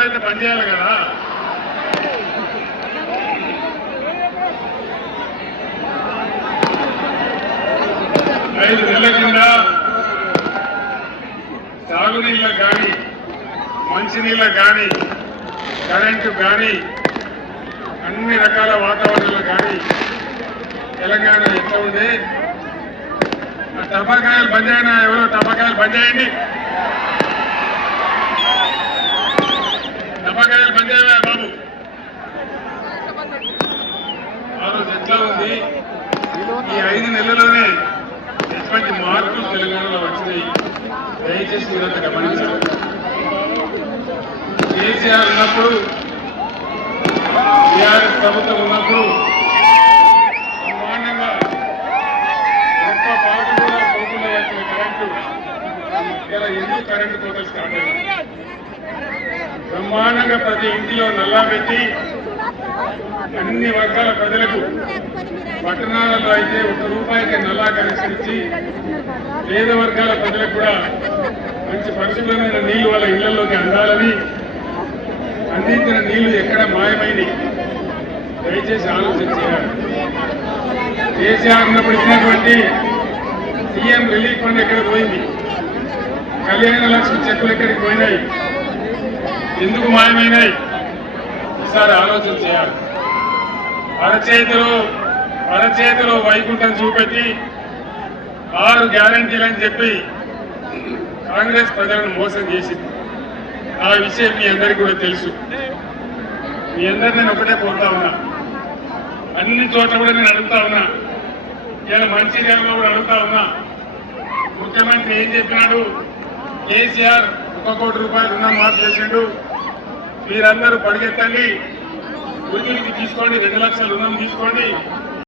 అవసరమైతే పనిచేయాలి కదా. ఐదు నెలల కింద సాగునీళ్ళకు కానీ మంచినీళ్ళకు కానీ కరెంటు కానీ అన్ని రకాల వాతావరణాలు కానీ తెలంగాణ ఎట్లా ఉండే. ఆ టపాకాయలు బంద్ అయినా ఎవరో టపాకాయలు బంద్ చేయండి. టపాకాయలు బంద్ అయ్యా బాబు. ఆ రోజు ఎట్లా ఉంది, ఈ 5 నెలల్లోనే ఎటువంటి మార్పులు తెలంగాణలో వచ్చినాయి దయచేసి మీరంతా గమనించాలి. కేసీఆర్ ఉన్నప్పుడు, టీఆర్ఎస్ ప్రభుత్వం ఉన్నప్పుడు బ్రహ్మాండంగా ఒక్క పాట కూడా పోకుండా వచ్చిన కరెంటు ఇలా ఎందుకు కరెంటు కోతలు స్టార్ట్ అయింది. బ్రహ్మాండంగా ప్రతి ఇంటిలో నల్లా పెట్టి అన్ని వర్గాల ప్రజలకు పట్టణాలలో అయితే ₹1 నల్లా కనెక్షన్ ఇచ్చి పేద వర్గాల ప్రజలకు కూడా మంచి పరిశుభ్రమైన నీళ్లు వాళ్ళ ఇళ్లలోకి అందాలని అందించిన నీళ్లు ఎక్కడ మాయమైంది దయచేసి ఆలోచన చేయాలి. కేసీఆర్ ఉన్నప్పుడు ఇచ్చినటువంటి సీఎం రిలీఫ్ ఫండ్ ఎక్కడ పోయింది, కళ్యాణ లక్ష్మి చెక్కులు ఎక్కడికి పోయినాయి, ఎందుకు మాయమైనాయి ఈసారి ఆలోచన చేయాలి. అరచేతిలో వైకుంఠం చూపెట్టి 6 గ్యారంటీలని చెప్పి కాంగ్రెస్ ప్రజలను మోసం చేసింది. ఆ విషయం మీ అందరికీ కూడా తెలుసు. మీ అందరు నేను ఒకటే కోరుతా ఉన్నా, అన్ని చోట్ల కూడా నేను అడుగుతా ఉన్నా, ఇలా మంచిర్యాలలో కూడా అడుగుతా ఉన్నా. ముఖ్యమంత్రి ఏం చెప్పినాడు, కేసీఆర్ ₹1 కోటి రుణం మాఫ్ చేసిండు, మీరందరూ పడిగెత్తండి, ఉరికి తీసుకోండి, 2 లక్షల రుణం తీసుకోండి,